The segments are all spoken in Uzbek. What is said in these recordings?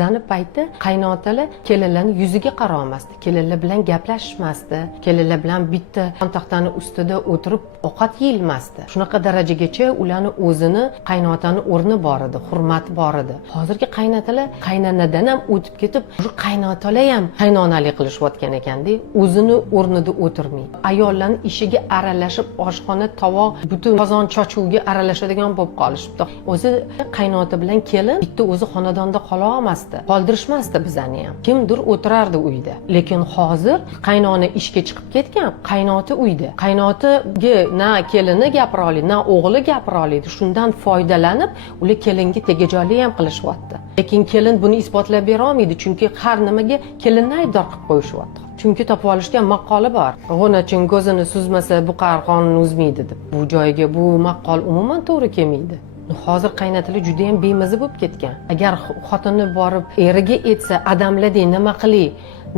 Dani payti qaynotalar kelinlarning yuziga qaramasdi, kelinlar bilan gaplashmasdi, kelinlar bilan bitta xontaxtani ustida o'tirib ovqat yeyilmasdi. Shunaqa darajagacha ularning o'zini qaynotani o'rni bor edi, hurmati bor edi. Hozirgi qaynotalar qaynanadan ham o'tib ketib, shu qaynotalar ham qaynonalik qilishayotgan ekanda, o'zini o'rnida o'tirmaydi. Ayollarning ishiga aralashib, oshxona, tovoq, butun qozon chochuvga aralashadigan bo'lib qolishibdi. O'zi qaynota bilan kelin bitta o'zi xonadonda qola olmasdi. Qoldirishmasdi bizani ham. Kimdir o'tirardi uyda. Lekin hozir qaynona ishga chiqib ketgan, qaynota uyda. Qaynotaga na kelini gapira oladi, na o'g'li gapira oladi. Shundan foydalanib, ular kelinga tegajoli ham qilishyapti. Lekin kelin buni isbotlab bera olmaydi, chunki har nimaga kelinni aybdor qilib qo'yishyapti. Chunki topib olishgan maqoli bor. G'unachin ko'zini suzmasa buqar qonini uzmaydi deb. Bu joyga bu maqol umuman to'g'ri kelmaydi. Hozir qaynotalar juda ham bemaza bo'lib ketgan. Agar xotini borib eriga aytsa, adamladek nima qilay,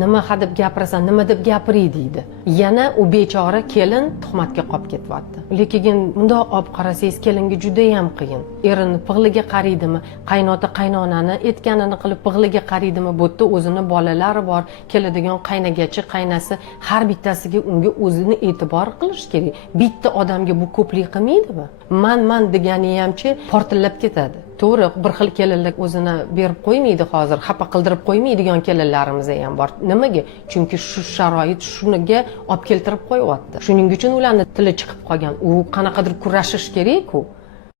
nima hadeb gapirasan, nima deb gapiray deydi. Yana u bechora kelin tuhmatga qolib ketyapti. Lekin bundoq olib qarasangiz, kelinga juda ham qiyin. Erini pig'liga qaraydimi, qaynota qaynonani aytganini qilib pig'liga qaraydimi, bu yerda o'zini bolalari bor, keladigan qaynagachi, qaynasi har bittasiga unga o'zini e'tibor qilish kerak. Bitta odamga bu ko'plik qilmaydimi? Man degani hamchi portillab ketadi. To'g'ri, bir xil kelinlar o'zini berib qo'ymaydi hozir, xafa qildirib qo'ymaydigan kelinlarimiz ham bor. Nimaga? Chunki shu sharoit shuniga olib keltirib qo'yapti. Shuning uchun ularning tili chiqib qolgan. U qanaqadir kurashish kerak-ku.